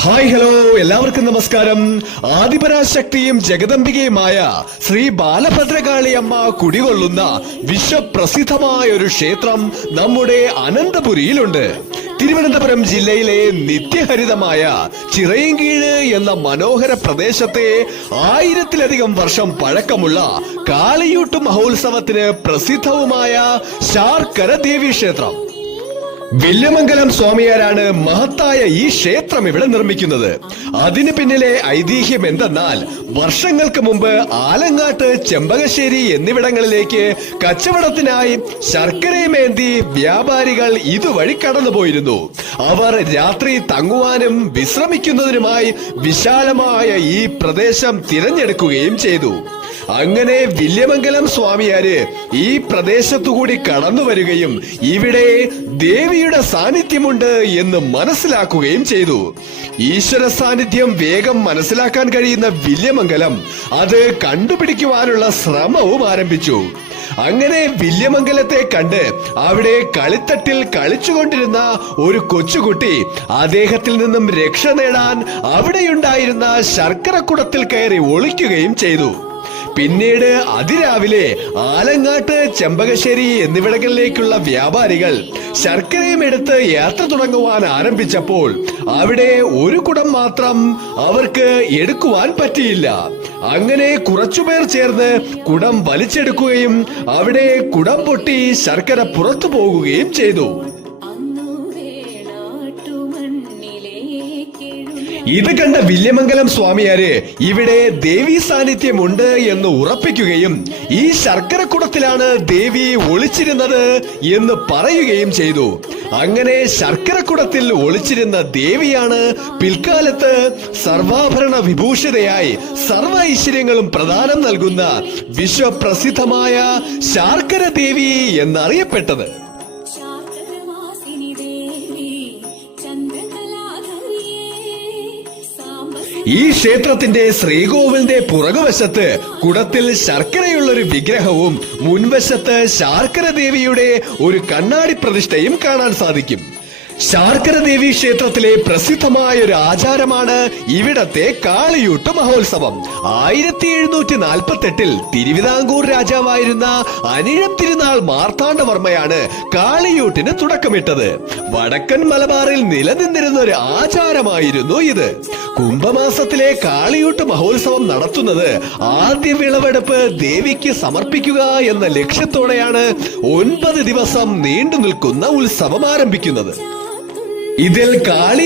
Hi hello എല്ലാവർക്കും നമസ്കാരം. ആദിപരാശക്തിയും ജഗദംബികയുമായ ശ്രീ ബാലഭദ്രകാളി അമ്മ കുടികൊള്ളുന്ന വിശ്വപ്രസിദ്ധമായ ഒരു ക്ഷേത്രം നമ്മുടെ അനന്തപുരിയിലുണ്ട്. തിരുവനന്തപുരം ജില്ലയിലെ നിത്യഹരിതമായ ചിറയൻകീഴ് എന്ന മനോഹര പ്രദേശത്തെ 1000-ലധികം വർഷം പഴക്കമുള്ള കാളിയൂട്ട് മഹോത്സവത്തിന് പ്രസിദ്ധവുമായ ശാർക്കര ദേവി ക്ഷേത്രം. വില്യമംഗലം സ്വാമിയാരാണ് മഹത്തായ ഈ ക്ഷേത്രം ഇവിടെ നിർമ്മിക്കുന്നത്. അതിന് പിന്നിലെ ഐതിഹ്യം എന്തെന്നാൽ, വർഷങ്ങൾക്ക് മുമ്പ് ആലങ്ങാട്ട്, ചെമ്പകശ്ശേരി എന്നിവിടങ്ങളിലേക്ക് കച്ചവടത്തിനായി ശർക്കരയുമേന്തി വ്യാപാരികൾ ഇതുവഴി കടന്നുപോയിരുന്നു. അവർ രാത്രി തങ്ങുവാനും വിശ്രമിക്കുന്നതിനുമായി വിശാലമായ ഈ പ്രദേശം തിരഞ്ഞെടുക്കുകയും ചെയ്തു. അങ്ങനെ വില്യമംഗലം സ്വാമിയാര് ഈ പ്രദേശത്തുകൂടി കടന്നു വരികയും ഇവിടെ ദേവിയുടെ സാന്നിധ്യമുണ്ട് എന്ന് മനസ്സിലാക്കുകയും ചെയ്തു. ഈശ്വര സാന്നിധ്യം വേഗം മനസ്സിലാക്കാൻ കഴിയുന്ന വില്യമംഗലം അത് കണ്ടുപിടിക്കുവാനുള്ള ശ്രമവും ആരംഭിച്ചു. അങ്ങനെ വില്യമംഗലത്തെ കണ്ട് അവിടെ കളിത്തട്ടിൽ കളിച്ചുകൊണ്ടിരുന്ന ഒരു കൊച്ചുകുട്ടി അദ്ദേഹത്തിൽ നിന്നും രക്ഷ നേടാൻ അവിടെയുണ്ടായിരുന്ന ശർക്കരക്കുടത്തിൽ കയറി ഒളിക്കുകയും ചെയ്തു. പിന്നീട് അതിരാവിലെ ആലങ്ങാട്ട്, ചെമ്പകശ്ശേരി എന്നിവിടങ്ങളിലേക്കുള്ള വ്യാപാരികൾ ശർക്കരയും എടുത്ത് യാത്ര തുടങ്ങുവാൻ ആരംഭിച്ചപ്പോൾ അവിടെ ഒരു കുടം മാത്രം അവർക്ക് എടുക്കുവാൻ പറ്റിയില്ല. അങ്ങനെ കുറച്ചുപേർ ചേർന്ന് കുടം വലിച്ചെടുക്കുകയും അവിടെ കുടം പൊട്ടി ശർക്കര പുറത്തു പോകുകയും ചെയ്തു. ഇത് കണ്ട വില്യമംഗലം സ്വാമിയാര് ഇവിടെ ദേവി സാന്നിധ്യമുണ്ട് എന്ന് ഉറപ്പിക്കുകയും ഈ ശർക്കരക്കുടത്തിലാണ് ദേവി ഒളിച്ചിരുന്നത് എന്ന് പറയുകയും ചെയ്തു. അങ്ങനെ ശർക്കരക്കുടത്തിൽ ഒളിച്ചിരുന്ന ദേവിയാണ് പിൽക്കാലത്ത് സർവാഭരണ വിഭൂഷിതയായി സർവ ഐശ്വര്യങ്ങളും പ്രദാനം നൽകുന്ന വിശ്വപ്രസിദ്ധമായ ശാർക്കര ദേവി എന്നറിയപ്പെട്ടത്. ഈ ക്ഷേത്രത്തിന്റെ ശ്രീകോവിലിന്റെ പുറകുവശത്ത് കുടത്തിൽ ശർക്കരയുള്ളൊരു വിഗ്രഹവും മുൻവശത്ത് ശാർക്കര ദേവിയുടെ ഒരു കണ്ണാടി പ്രതിഷ്ഠയും കാണാൻ സാധിക്കും. ശാർക്കര ദേവി ക്ഷേത്രത്തിലെ പ്രസിദ്ധമായ ഒരു ആചാരമാണ് ഇവിടത്തെ കാളിയൂട്ട് മഹോത്സവം. 1748 തിരുവിതാംകൂർ രാജാവായിരുന്ന അനിഴം തിരുനാൾ മാർത്താണ്ഡവർമ്മയാണ് കാളിയൂട്ടിന് തുടക്കമിട്ടത്. വടക്കൻ മലബാറിൽ നിലനിന്നിരുന്ന ഒരു ആചാരമായിരുന്നു ഇത്. കുംഭമാസത്തിലെ കാളിയൂട്ട് മഹോത്സവം നടത്തുന്നത് ആദ്യ വിളവെടുപ്പ് ദേവിക്ക് സമർപ്പിക്കുക എന്ന ലക്ഷ്യത്തോടെയാണ് 9 ദിവസം നീണ്ടു നിൽക്കുന്ന ഉത്സവം ആരംഭിക്കുന്നത്. ഇതിൽ കാളി